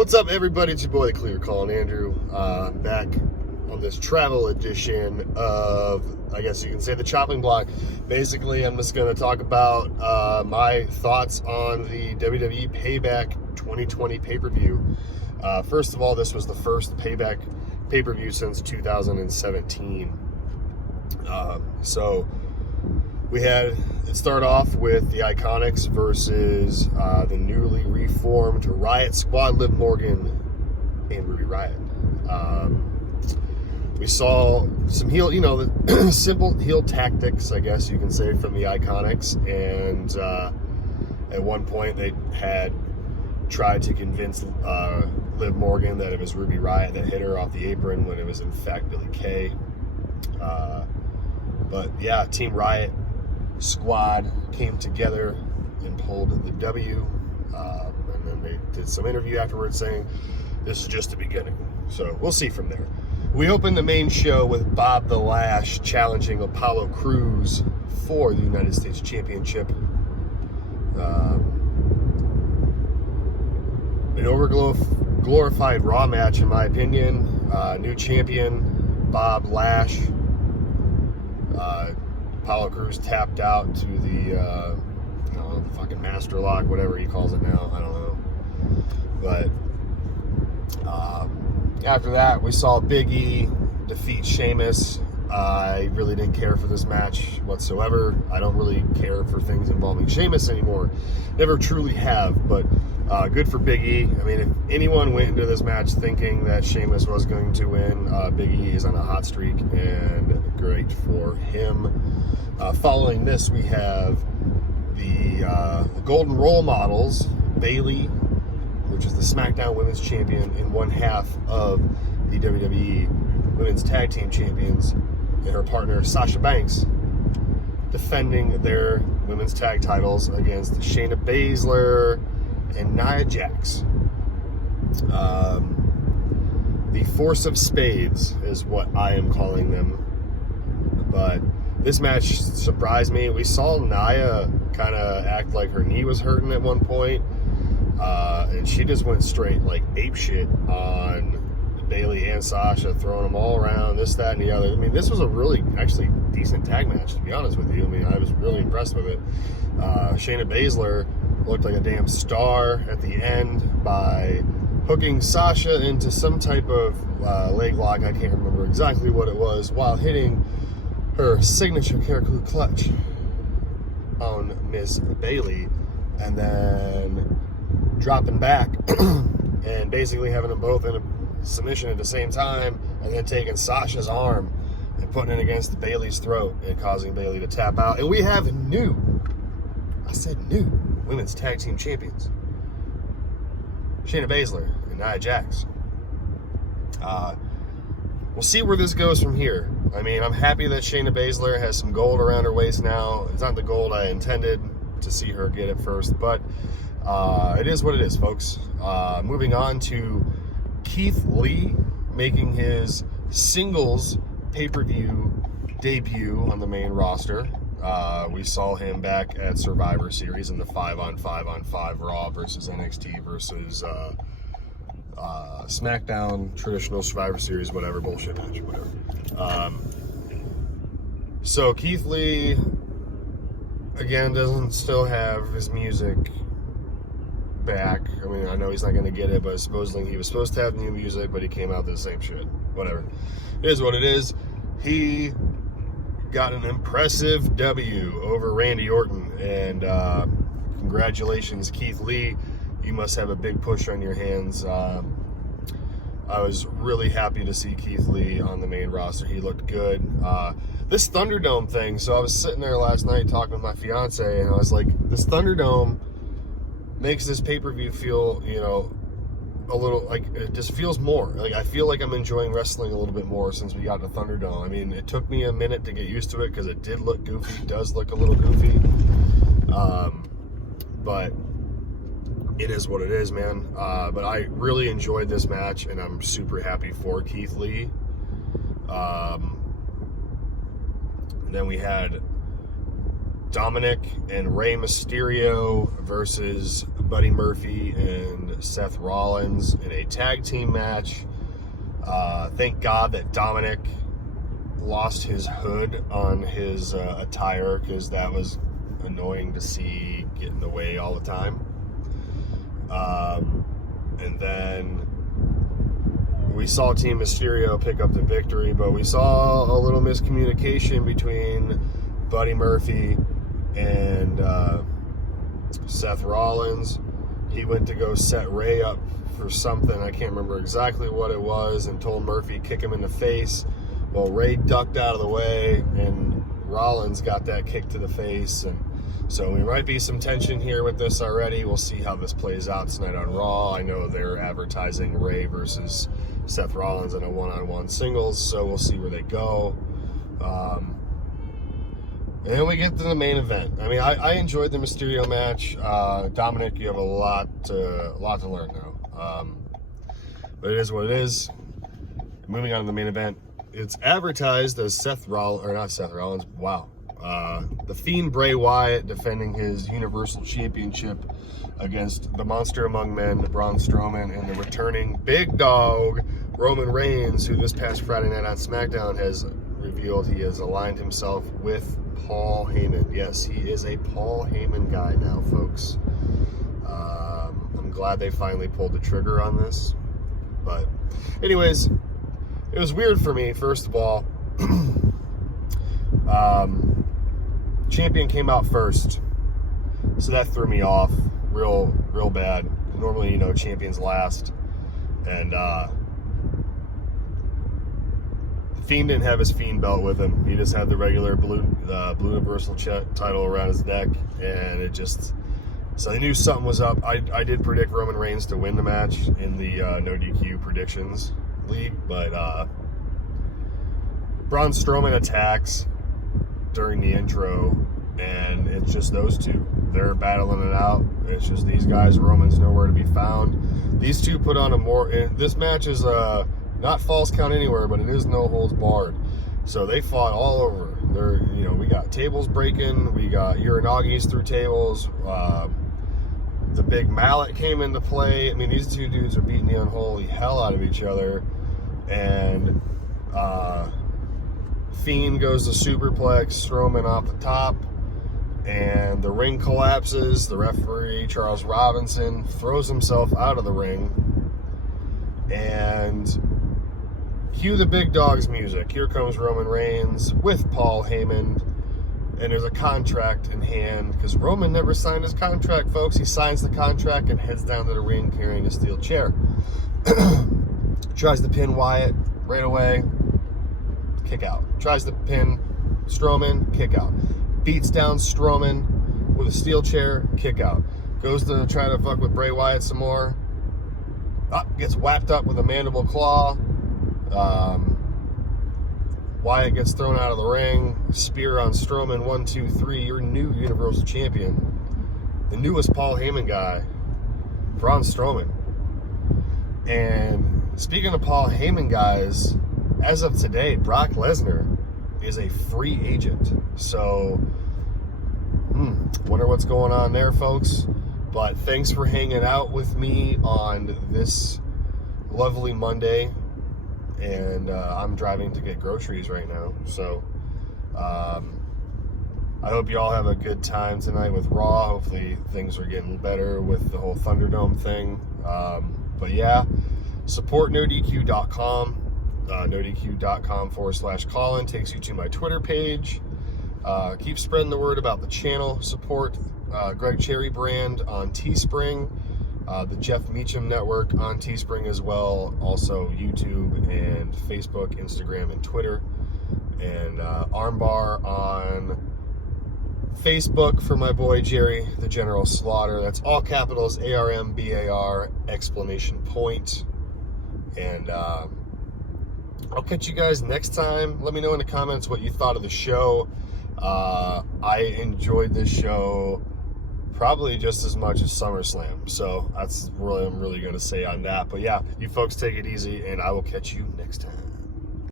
What's up, everybody? It's your boy, the Clear Calling Andrew, back on this travel edition of, I guess you can say, the chopping block. Basically, I'm just going to talk about my thoughts on the WWE Payback 2020 pay-per-view. First of all, this was the first Payback pay-per-view since 2017. So we had it start off with the Iconics versus the newly reformed Riot Squad, Liv Morgan and Ruby Riot. We saw some heel, the simple heel tactics, I guess you can say, from the Iconics. And at one point, they had tried to convince Liv Morgan that it was Ruby Riot that hit her off the apron when it was in fact Billie Kay. But yeah, Team Riot Squad came together and pulled the W. And then they did some interview afterwards saying this is just the beginning. So we'll see from there. We opened the main show with Bob the Lash challenging Apollo Crews for the United States Championship. An over-glorified Raw match, in my opinion. New champion, Bob Lash. Apollo Crews tapped out to the fucking master lock, whatever he calls it now. I don't know. But after that, we saw Big E defeat Sheamus. I really didn't care for this match whatsoever. I don't really care for things involving Sheamus anymore. Never truly have, but good for Big E. I mean, if anyone went into this match thinking that Sheamus was going to win, Big E is on a hot streak, and great for him. Following this, we have the Golden Role Models, Bayley, which is the SmackDown Women's Champion, and one half of the WWE Women's Tag Team Champions, and her partner Sasha Banks, defending their women's tag titles against Shayna Baszler and Nia Jax. The Force of Spades is what I am calling them. But this match surprised me. We saw Nia kind of act like her knee was hurting at one point. And she just went straight like apeshit on Bayley and Sasha, throwing them all around, this, that, and the other. I mean, this was a really, actually decent tag match, to be honest with you. I mean, I was really impressed with it. Shayna Baszler looked like a damn star at the end by hooking Sasha into some type of leg lock. I can't remember exactly what it was, while hitting her signature Caracou clutch on Miss Bayley, and then dropping back and basically having them both in a submission at the same time, and then taking Sasha's arm and putting it against Bayley's throat and causing Bayley to tap out. And we have new women's tag team champions, Shayna Baszler and Nia Jax. We'll see where this goes from here. I mean, I'm happy that Shayna Baszler has some gold around her waist now. It's not the gold I intended to see her get at first, but it is what it is, folks. Moving on to Keith Lee making his singles pay-per-view debut on the main roster. We saw him back at Survivor Series in the 5-on-5-on-5 Raw versus NXT versus SmackDown traditional Survivor Series, whatever, bullshit match, whatever. So Keith Lee, again, doesn't still have his music back. I mean, I know he's not going to get it, but supposedly he was supposed to have new music, but he came out with the same shit. Whatever. It is what it is. He got an impressive W over Randy Orton, and congratulations, Keith Lee. You must have a big push on your hands. I was really happy to see Keith Lee on the main roster. He looked good. This Thunderdome thing, so I was sitting there last night talking with my fiance, and I was like, this Thunderdome makes this pay-per-view feel, a little, like, it just feels more. Like, I feel like I'm enjoying wrestling a little bit more since we got to Thunderdome. I mean, it took me a minute to get used to it because it did look goofy. It does look a little goofy. But it is what it is, man. But I really enjoyed this match, and I'm super happy for Keith Lee. And then we had Dominic and Rey Mysterio versus Buddy Murphy and Seth Rollins in a tag team match. Thank God that Dominic lost his hood on his attire, because that was annoying to see get in the way all the time. And then we saw Team Mysterio pick up the victory, but we saw a little miscommunication between Buddy Murphy and Seth Rollins. He went to go set Rey up for something, I can't remember exactly what it was, and told Murphy to kick him in the face. Well, Rey ducked out of the way, and Rollins got that kick to the face, and so there might be some tension here with this already. We'll see how this plays out tonight on Raw. I know they're advertising Rey versus Seth Rollins in a one-on-one singles, so we'll see where they go. And then we get to the main event. I mean, I enjoyed the Mysterio match. Dominic, you have a lot to learn now. But it is what it is. Moving on to the main event. It's advertised as The Fiend Bray Wyatt defending his Universal Championship against the Monster Among Men, Braun Strowman, and the returning big dog, Roman Reigns, who this past Friday night on SmackDown has revealed he has aligned himself with Paul Heyman. Yes, he is a Paul Heyman guy now, folks. I'm glad they finally pulled the trigger on this. But anyways, it was weird for me, first of all. Champion came out first, so that threw me off real bad. Normally, champions last. And Fiend didn't have his Fiend belt with him. He just had the regular blue Universal title around his neck, and it just... So they knew something was up. I did predict Roman Reigns to win the match in the No DQ predictions league, but Braun Strowman attacks during the intro, and it's just those two. They're battling it out. It's just these guys. Roman's nowhere to be found. These two put on a more... This match is not false count anywhere, but it is no holds barred. So they fought all over. We got tables breaking. We got Uranagi's through tables. The big mallet came into play. I mean, these two dudes are beating the unholy hell out of each other. And Fiend goes to superplex Strowman off the top, and the ring collapses. The referee, Charles Robinson, throws himself out of the ring, and cue the big dog's music. Here comes Roman Reigns with Paul Heyman, and there's a contract in hand, because Roman never signed his contract, folks. He signs the contract and heads down to the ring carrying a steel chair. Tries to pin Wyatt right away, kick out. Tries to pin Strowman, kick out. Beats down Strowman with a steel chair, kick out. Goes to try to fuck with Bray Wyatt some more. Gets whacked up with a mandible claw. Wyatt gets thrown out of the ring. Spear on Strowman. 1, 2, 3. Your new Universal Champion. The newest Paul Heyman guy, Braun Strowman. And speaking of Paul Heyman guys, as of today, Brock Lesnar is a free agent. So, wonder what's going on there, folks. But thanks for hanging out with me on this lovely Monday. And I'm driving to get groceries right now. So, I hope you all have a good time tonight with Raw. Hopefully things are getting better with the whole Thunderdome thing. But yeah, support NoDQ.com. NoDQ.com/Colin takes you to my Twitter page. Keep spreading the word about the channel. Support Greg Cherry Brand on Teespring. The Jeff Meacham Network on Teespring as well. Also YouTube and Facebook, Instagram, and Twitter. And Armbar on Facebook for my boy Jerry, the General Slaughter. That's all capitals, ARMBAR, exclamation point. And I'll catch you guys next time. Let me know in the comments what you thought of the show. I enjoyed this show probably just as much as SummerSlam. So that's really I'm really going to say on that. But yeah, you folks take it easy, and I will catch you next time.